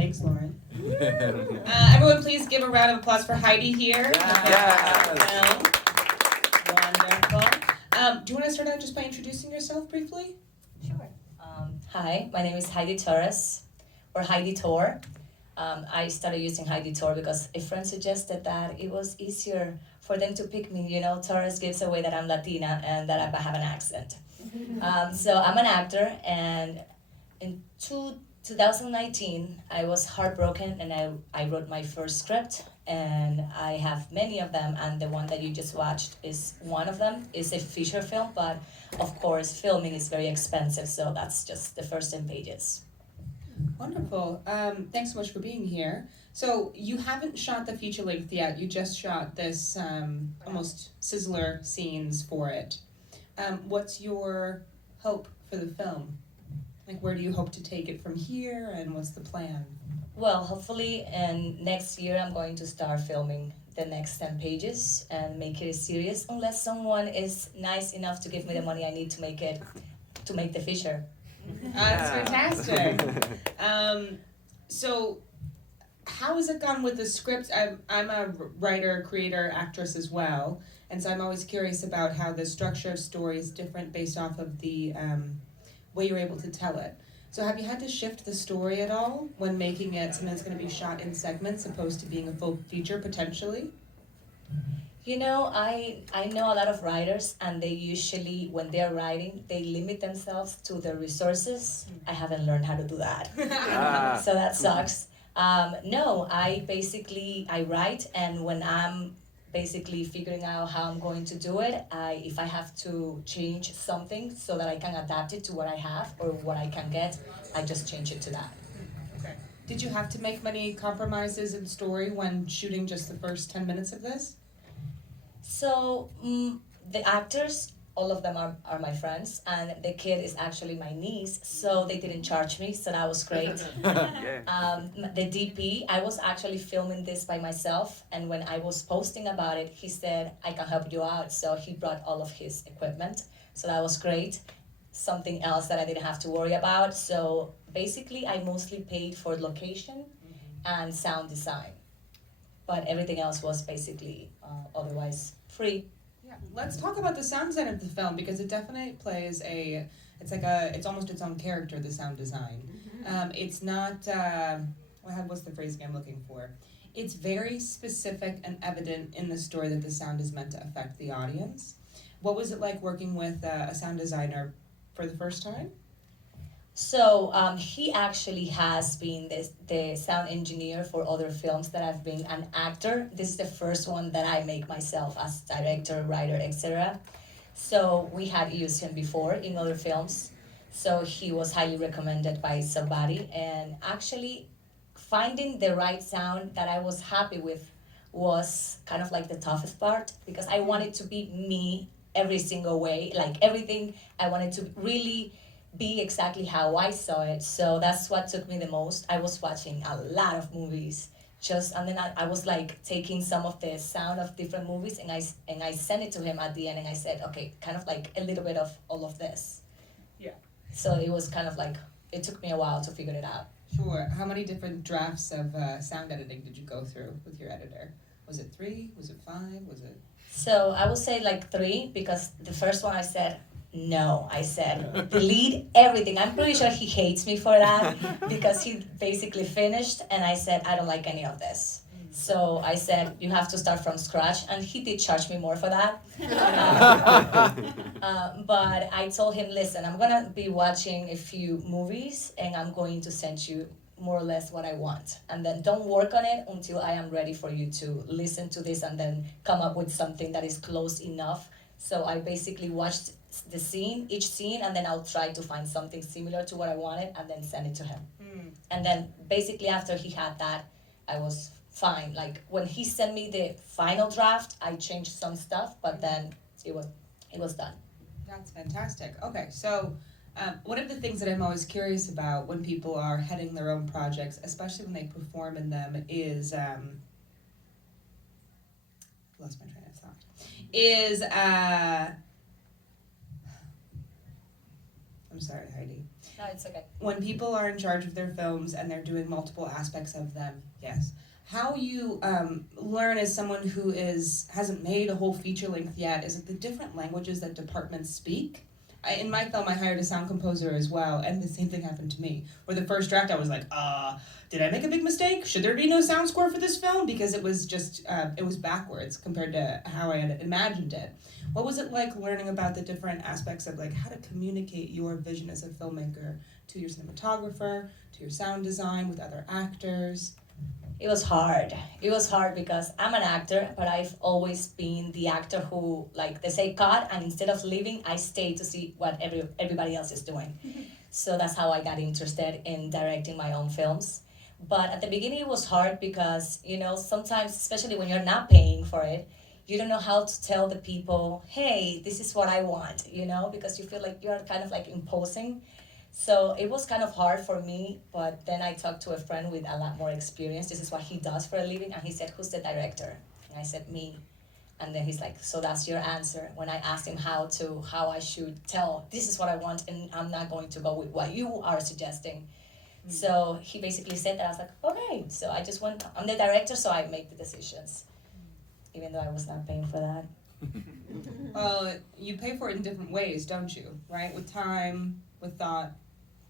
Thanks, Lauren. Everyone, please give a round of applause for Heidy here. Yes. Wonderful. Do you want to start out just by introducing yourself briefly? Sure. Hi, my name is Heidy Torres, or Heidy Tor. I started using Heidy Tor because a friend suggested that it was easier for them to pick me. You know, Torres gives away that I'm Latina and that I have an accent. So I'm an actor, and in 2019, I was heartbroken, and I wrote my first script, and I have many of them, and the one that you just watched is one of them. It's a feature film, but of course, filming is very expensive, so that's just the first 10 pages. Wonderful. Thanks so much for being here. So you haven't shot the feature length yet. You just shot this almost sizzler scenes for it. What's your hope for the film? Like, where do you hope to take it from here, and what's the plan? Well, hopefully, and next year I'm going to start filming the next 10 pages and make it a series, unless someone is nice enough to give me the money I need to make the feature. That's fantastic. So how has it gone with the script? I'm a writer, creator, actress as well, and so I'm always curious about how the structure of story is different based off of the way you're able to tell it. So have you had to shift the story at all when making it something that's going to be shot in segments opposed to being a full feature potentially? You know, I know a lot of writers, and they usually, when they're writing, they limit themselves to their resources. I haven't learned how to do that. So that sucks. No, I write, and when I'm basically figuring out how I'm going to do it, if I have to change something so that I can adapt it to what I have or what I can get, I just change it to that. Okay. Did you have to make many compromises in story when shooting just the first 10 minutes of this? So the actors, all of them are my friends, and the kid is actually my niece, so they didn't charge me, so that was great. The DP, I was actually filming this by myself, and when I was posting about it, he said, I can help you out, so he brought all of his equipment, so that was great. Something else that I didn't have to worry about, so basically I mostly paid for location and sound design, but everything else was basically otherwise free. Yeah, let's talk about the sound design of the film, because it definitely plays it's almost its own character, the sound design. It's not, what's the phrasing I'm looking for? It's very specific and evident in the story that the sound is meant to affect the audience. What was it like working with a sound designer for the first time? So he actually has been the sound engineer for other films that I've been an actor. This is the first one that I make myself as director, writer, etc. So we had used him before in other films. So he was highly recommended by somebody. And actually finding the right sound that I was happy with was kind of like the toughest part, because I wanted to be me every single way. Like everything, I wanted to really be exactly how I saw it. So that's what took me the most. I was watching a lot of movies, and then I was like taking some of the sound of different movies, and I sent it to him at the end, and I said, okay, kind of like a little bit of all of this. Yeah. So it was kind of like, it took me a while to figure it out. Sure. How many different drafts of sound editing did you go through with your editor? Was it 3? Was it 5? Was it? So I would say like 3, because the first one I said, no, I said, delete everything. I'm pretty sure he hates me for that, because he basically finished, and I said, I don't like any of this. So I said, you have to start from scratch, and he did charge me more for that. But I told him, listen, I'm going to be watching a few movies, and I'm going to send you more or less what I want. And then don't work on it until I am ready for you to listen to this and then come up with something that is close enough. So I basically watched each scene, and then I'll try to find something similar to what I wanted and then send it to him. And then basically after he had that, I was fine. Like when he sent me the final draft, I changed some stuff, but then it was done. That's fantastic. Okay, so one of the things that I'm always curious about when people are heading their own projects, especially when they perform in them, is lost my train of thought. I'm sorry, Heidy. No, it's okay. When people are in charge of their films and they're doing multiple aspects of them, yes. How you learn as someone who hasn't made a whole feature length yet, is it the different languages that departments speak? In my film, I hired a sound composer as well, and the same thing happened to me. Where the first draft, I was like, did I make a big mistake? Should there be no sound score for this film? Because it was just, it was backwards compared to how I had imagined it. What was it like learning about the different aspects of like how to communicate your vision as a filmmaker to your cinematographer, to your sound design with other actors? It was hard. It was hard because I'm an actor, but I've always been the actor who, like, they say cut, and instead of leaving, I stay to see what everybody else is doing. So that's how I got interested in directing my own films. But at the beginning, it was hard because, you know, sometimes, especially when you're not paying for it, you don't know how to tell the people, hey, this is what I want, you know, because you feel like you're kind of like imposing. So it was kind of hard for me, but then I talked to a friend with a lot more experience. This is what he does for a living, and he said, who's the director? And I said, me. And then he's like, so that's your answer. When I asked him how I should tell, this is what I want, and I'm not going to go with what you are suggesting. Mm-hmm. So he basically said that. I was like, okay. So I just went, I'm the director, so I make the decisions, even though I was not paying for that. Well, you pay for it in different ways, don't you? Right? With time, with thought,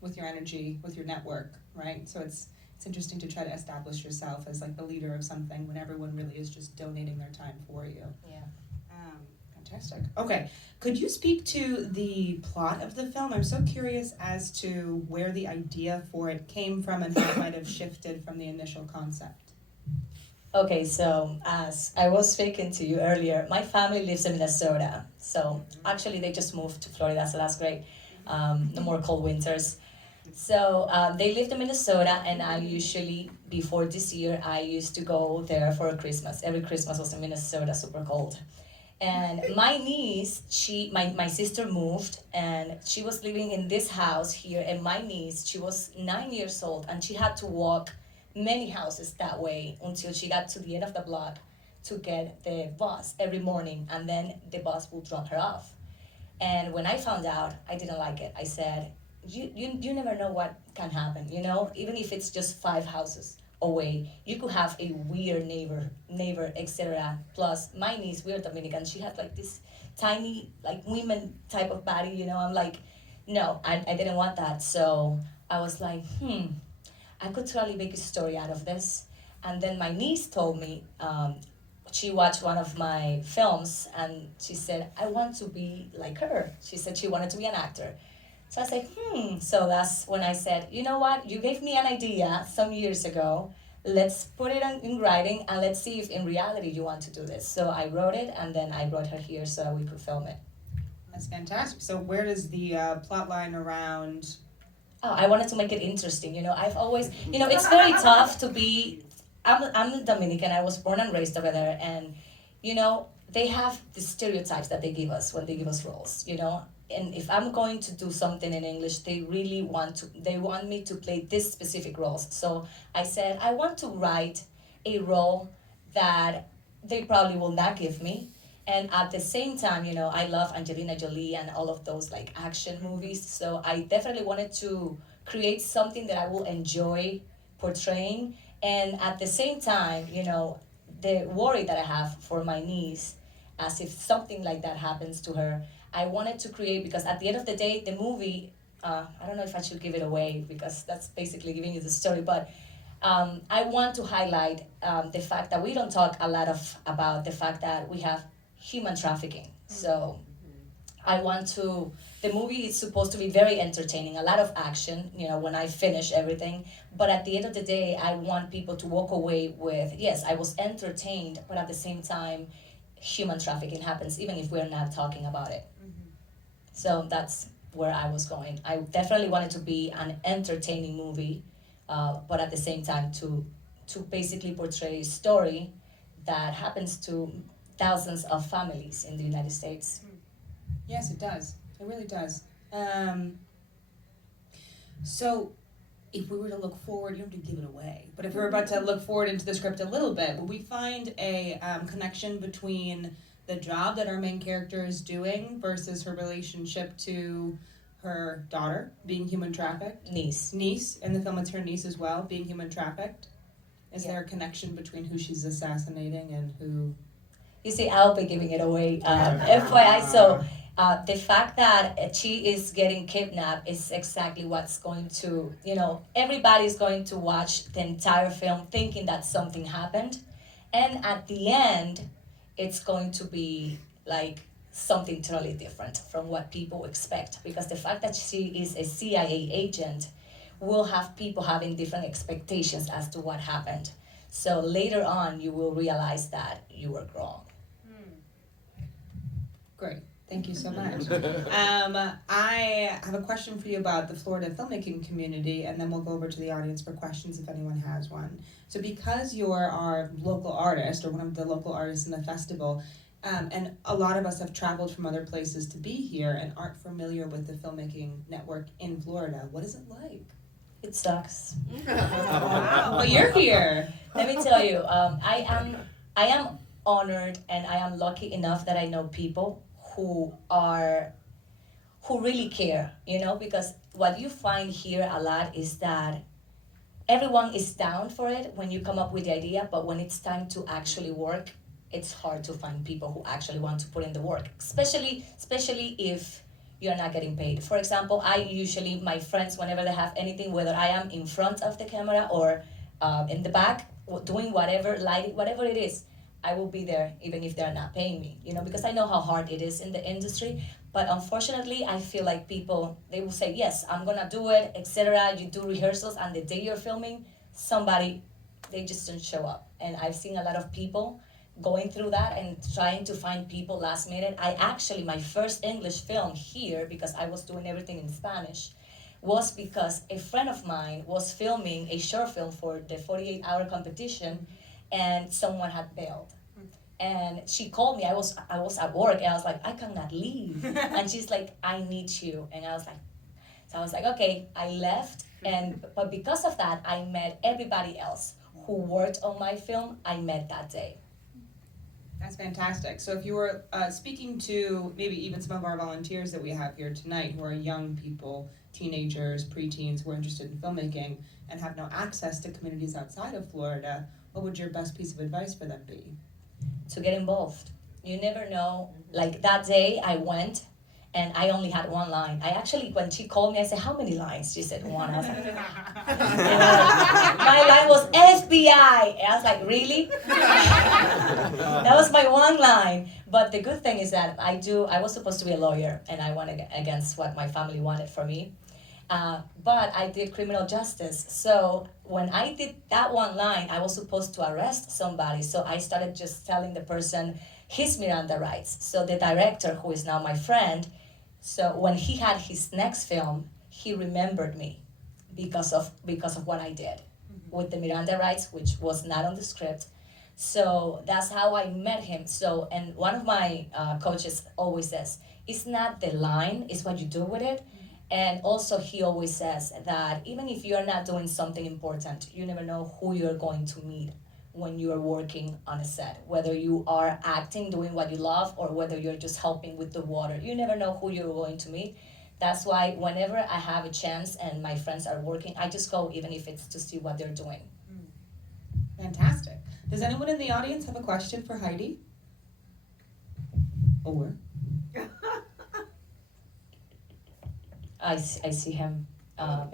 with your energy, with your network, right? So it's interesting to try to establish yourself as like the leader of something when everyone really is just donating their time for you. Yeah. Fantastic. Okay, could you speak to the plot of the film? I'm so curious as to where the idea for it came from and how it might have shifted from the initial concept. Okay, so as I was speaking to you earlier, my family lives in Minnesota. So actually they just moved to Florida, so that's great. No more cold winters. So they lived in Minnesota, and I usually, before this year, I used to go there for Christmas. Every Christmas was in Minnesota, super cold. And my niece, my sister moved, and she was living in this house here, and my niece, she was 9 years old, and she had to walk many houses that way until she got to the end of the block to get the bus every morning, and then the bus will drop her off. And when I found out, I didn't like it. I said, you never know what can happen, you know? Even if it's just 5 houses away, you could have a weird neighbor, etc. Plus, my niece, we're Dominican, she had like this tiny, like women type of body, you know? I'm like, no, I didn't want that. So I was like, I could totally make a story out of this. And then my niece told me, she watched one of my films, and she said, I want to be like her. She said she wanted to be an actor. So I was like, So that's when I said, you know what? You gave me an idea some years ago. Let's put it in writing, and let's see if in reality you want to do this. So I wrote it, and then I brought her here so that we could film it. That's fantastic. So where does the plot line around... Oh, I wanted to make it interesting. You know, I've always, you know, it's very tough to be... I'm Dominican. I was born and raised over there, and you know they have the stereotypes that they give us when they give us roles. You know, and if I'm going to do something in English, they really want me to play this specific roles. So I said I want to write a role that they probably will not give me, and at the same time, you know, I love Angelina Jolie and all of those like action movies. So I definitely wanted to create something that I will enjoy portraying. And at the same time, you know, the worry that I have for my niece, as if something like that happens to her, I wanted to create, because at the end of the day, the movie, I don't know if I should give it away because that's basically giving you the story, but I want to highlight the fact that we don't talk a lot about the fact that we have human trafficking. So the movie is supposed to be very entertaining, a lot of action, you know, when I finish everything. But at the end of the day, I want people to walk away with, yes, I was entertained, but at the same time, human trafficking happens, even if we're not talking about it. Mm-hmm. So that's where I was going. I definitely wanted to be an entertaining movie, but at the same time to basically portray a story that happens to thousands of families in the United States. Yes, it does. It really does. So, if we were to look forward, you don't have to give it away, but if we were about to look forward into the script a little bit, will we find a connection between the job that our main character is doing versus her relationship to her daughter being human trafficked. Niece. Niece, in the film it's her niece as well, being human trafficked. Is Yeah. there a connection between who she's assassinating and who? You see, I'll be giving it away. FYI, so the fact that she is getting kidnapped is exactly what's going to, everybody's going to watch the entire film thinking that something happened. And at the end, it's going to be like something totally different from what people expect. Because the fact that she is a CIA agent will have people having different expectations as to what happened. So later on, you will realize that you were wrong. Great. Thank you so much. I have a question for you about the Florida filmmaking community, and then we'll go over to the audience for questions if anyone has one. So because you're our local artist, or one of the local artists in the festival, and a lot of us have traveled from other places to be here and aren't familiar with the filmmaking network in Florida, what is it like? It sucks. Wow, but you're here. Let me tell you, I am honored and I am lucky enough that I know people who really care, because what you find here a lot is that everyone is down for it when you come up with the idea, but when it's time to actually work, it's hard to find people who actually want to put in the work, especially if you're not getting paid. For example, my friends, whenever they have anything, whether I am in front of the camera or in the back, doing whatever, lighting, whatever it is, I will be there even if they're not paying me, because I know how hard it is in the industry. But unfortunately, I feel like people, they will say, yes, I'm gonna do it, etc. You do rehearsals, and the day you're filming, they just don't show up. And I've seen a lot of people going through that and trying to find people last minute. My first English film here, because I was doing everything in Spanish, was because a friend of mine was filming a short film for the 48-hour competition, and someone had bailed. And she called me, I was at work, and I was like, I cannot leave. And she's like, I need you. And I was like, okay, I left. But because of that, I met everybody else who worked on my film, I met that day. That's fantastic. So if you were speaking to maybe even some of our volunteers that we have here tonight who are young people, teenagers, preteens who are interested in filmmaking and have no access to communities outside of Florida, what would your best piece of advice for them be? To get involved. You never know. Like that day I went and I only had one line. When she called me, I said, how many lines? She said one. I was like, my line was FBI. And I was like, really? That was my one line. But the good thing is that I was supposed to be a lawyer, and I went against what my family wanted for me. But I did criminal justice. So when I did that one line, I was supposed to arrest somebody. So I started just telling the person his Miranda rights. So the director, who is now my friend, so when he had his next film, he remembered me because of what I did with the Miranda rights, which was not on the script. So that's how I met him. So, and one of my coaches always says, it's not the line, it's what you do with it. And also he always says that even if you're not doing something important, you never know who you're going to meet when you are working on a set. Whether you are acting, doing what you love, or whether you're just helping with the water. You never know who you're going to meet. That's why whenever I have a chance and my friends are working, I just go, even if it's to see what they're doing. Fantastic. Does anyone in the audience have a question for Heidy? Or? I see him.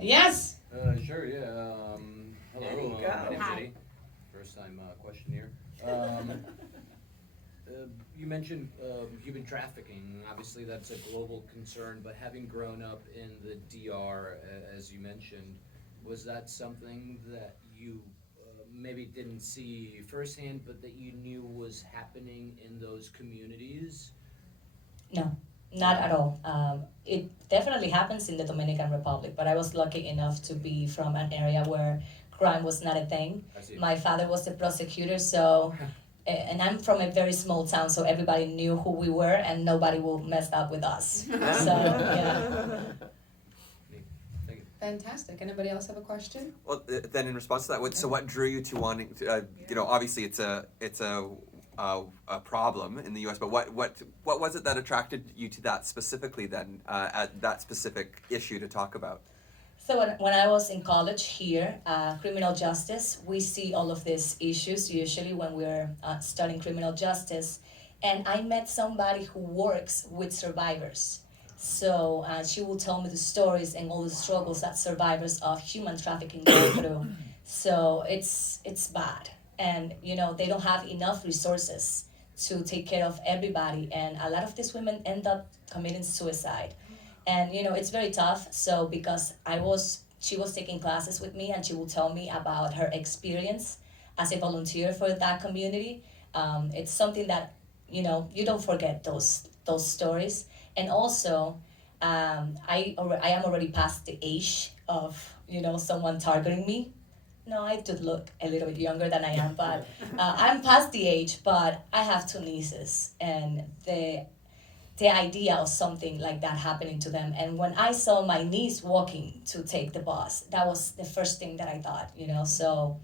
Yes! Sure, yeah. Hello, my name's Eddie. First time question here. You mentioned human trafficking. Obviously, that's a global concern, but having grown up in the DR, as you mentioned, was that something that you maybe didn't see firsthand, but that you knew was happening in those communities? No, not at all. It definitely happens in the Dominican Republic, but I was lucky enough to be from an area where crime was not a thing. My father was the prosecutor, so, and I'm from a very small town, so everybody knew who we were and nobody will mess up with us. So, yeah. Fantastic. Anybody else have a question? Well, then in response to that, so what drew you to wanting to, obviously it's a a problem in the U.S. But what was it that attracted you to that specifically then, at that specific issue to talk about? So when I was in college here, criminal justice, we see all of these issues usually when we're studying criminal justice. And I met somebody who works with survivors. So she will tell me the stories and all the struggles that survivors of human trafficking go through. So it's bad. And, they don't have enough resources to take care of everybody. And a lot of these women end up committing suicide. And it's very tough. So because she was taking classes with me, and she will tell me about her experience as a volunteer for that community. It's something that you don't forget those stories. And also, I am already past the age of someone targeting me. No, I do look a little bit younger than I am, but I'm past the age. But I have two nieces, and the idea of something like that happening to them. And when I saw my niece walking to take the bus, that was the first thing that I thought, So,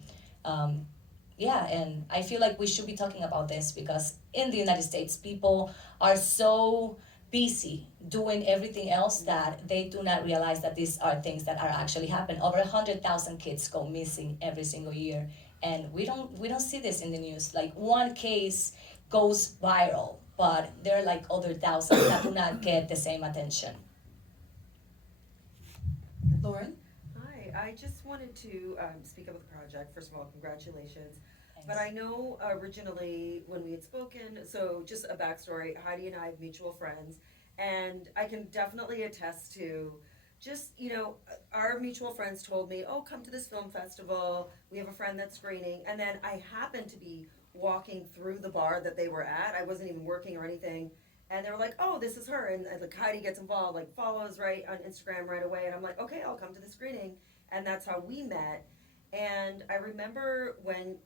yeah, and I feel like we should be talking about this because in the United States, people are so busy doing everything else that they do not realize that these are things that are actually happening. Over 100,000 kids go missing every single year, and we don't see this in the news. Like one case goes viral, but there are like other thousands that do not get the same attention. Lauren? Hi, I just wanted to speak up with the project. First of all, congratulations. Thanks. But I know originally when we had spoken, so just a backstory, Heidi and I have mutual friends, and I can definitely attest to just, our mutual friends told me, oh, come to this film festival, we have a friend that's screening, and then I happened to be walking through the bar that they were at. I wasn't even working or anything. And they were like, oh, this is her. And like Heidi gets involved, like follows right on Instagram right away. And I'm like, okay, I'll come to the screening. And that's how we met. And I remember when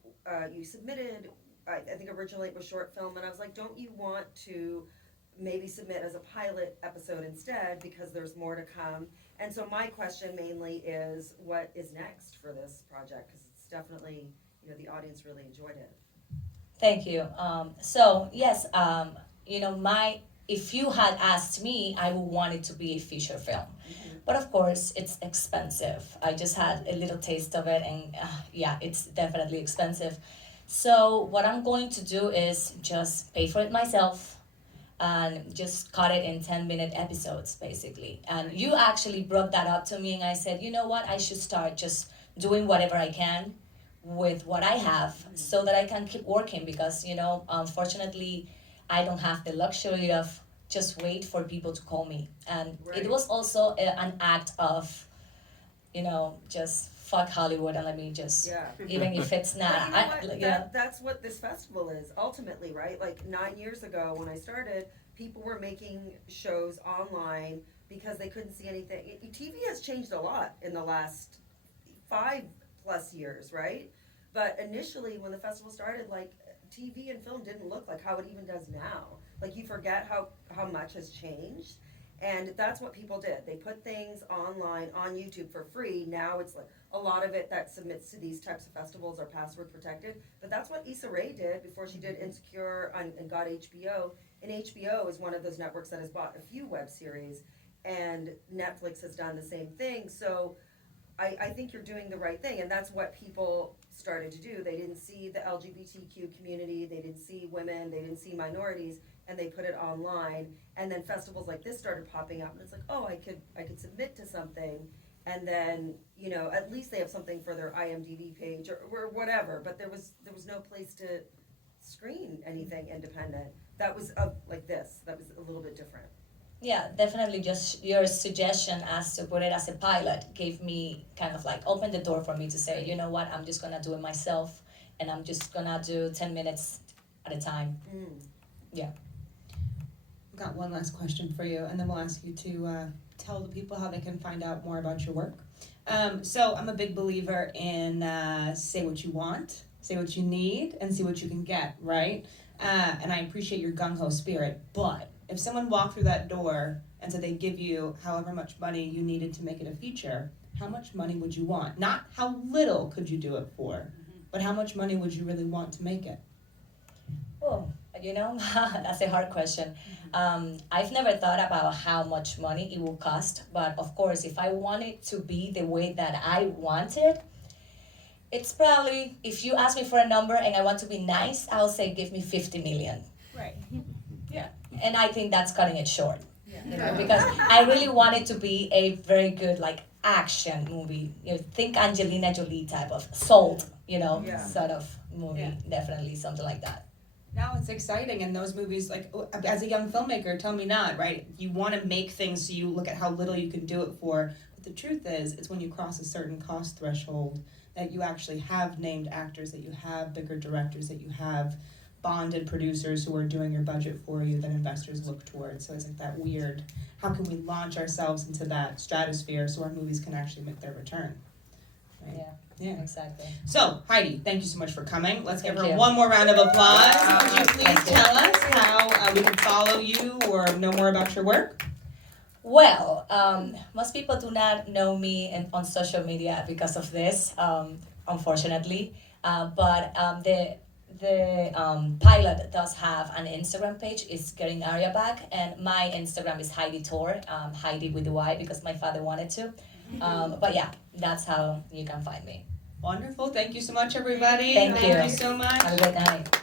you submitted, I think originally it was short film. And I was like, don't you want to maybe submit as a pilot episode instead, because there's more to come. And so my question mainly is, what is next for this project? Because it's definitely, the audience really enjoyed it. Thank you. So yes, if you had asked me, I would want it to be a feature film. Mm-hmm. But of course, it's expensive. I just had a little taste of it, and yeah, it's definitely expensive. So what I'm going to do is just pay for it myself and just cut it in 10-minute episodes, basically. And you actually brought that up to me, and I said, you know what, I should start just doing whatever I can with what I have so that I can keep working, because unfortunately I don't have the luxury of just wait for people to call me. And Right. It was also an act of just fuck Hollywood and let me just even if it's not But you know what? That's what this festival is ultimately, right? Like 9 years ago when I started, people were making shows online because they couldn't see anything. TV has changed a lot in the last 5+ years, right? But initially, when the festival started, like TV and film didn't look like how it even does now. Like you forget how much has changed, and that's what people did. They put things online on YouTube for free. Now it's like a lot of it that submits to these types of festivals are password protected. But that's what Issa Rae did before she did Insecure and got HBO. And HBO is one of those networks that has bought a few web series, and Netflix has done the same thing. So I think you're doing the right thing, and that's what people started to do. They didn't see the LGBTQ community, they didn't see women, they didn't see minorities, and they put it online. And then festivals like this started popping up, and it's like, oh, I could submit to something, and then at least they have something for their IMDb page or whatever. But there was no place to screen anything independent. That was like this. That was a little bit different. Yeah, definitely. Just your suggestion as to put it as a pilot gave me kind of like opened the door for me to say, you know what, I'm just gonna do it myself, and I'm just gonna do 10 minutes at a time. Yeah. We've got one last question for you, and then we'll ask you to tell the people how they can find out more about your work. So I'm a big believer in say what you want, say what you need, and see what you can get, right? And I appreciate your gung-ho spirit, but if someone walked through that door and said they'd give you however much money you needed to make it a feature, how much money would you want? Not how little could you do it for, but how much money would you really want to make it? Oh, You know, that's a hard question. I've never thought about how much money it will cost, but of course, if I want it to be the way that I want it, it's probably, if you ask me for a number and I want to be nice, I'll say give me 50 million. Right. And I think that's cutting it short. Yeah. You know, because I really want it to be a very good like action movie. You know, think Angelina Jolie type of Sold, you know, Yeah. sort of movie. Yeah. Definitely something like that. Now it's exciting, and those movies, like as a young filmmaker, tell me not, right? You want to make things so you look at how little you can do it for. But the truth is, it's when you cross a certain cost threshold that you actually have named actors, that you have bigger directors, that you have bonded producers who are doing your budget for you that investors look towards. So it's like that weird, how can we launch ourselves into that stratosphere so our movies can actually make their return? Right? Yeah. Exactly. So, Heidy, thank you so much for coming. Let's give Thank her you. one more round of applause. Wow. Would you please Thank you. tell us how we can follow you or know more about your work? Well, most people do not know me on social media because of this, unfortunately. But the pilot does have an Instagram page. It's Getting Aria Back, and my Instagram is Heidy Torres, Heidi with the Y because my father wanted to. But yeah, that's how you can find me. Wonderful. Thank you so much, everybody. Thank you. you so much. Have a great night.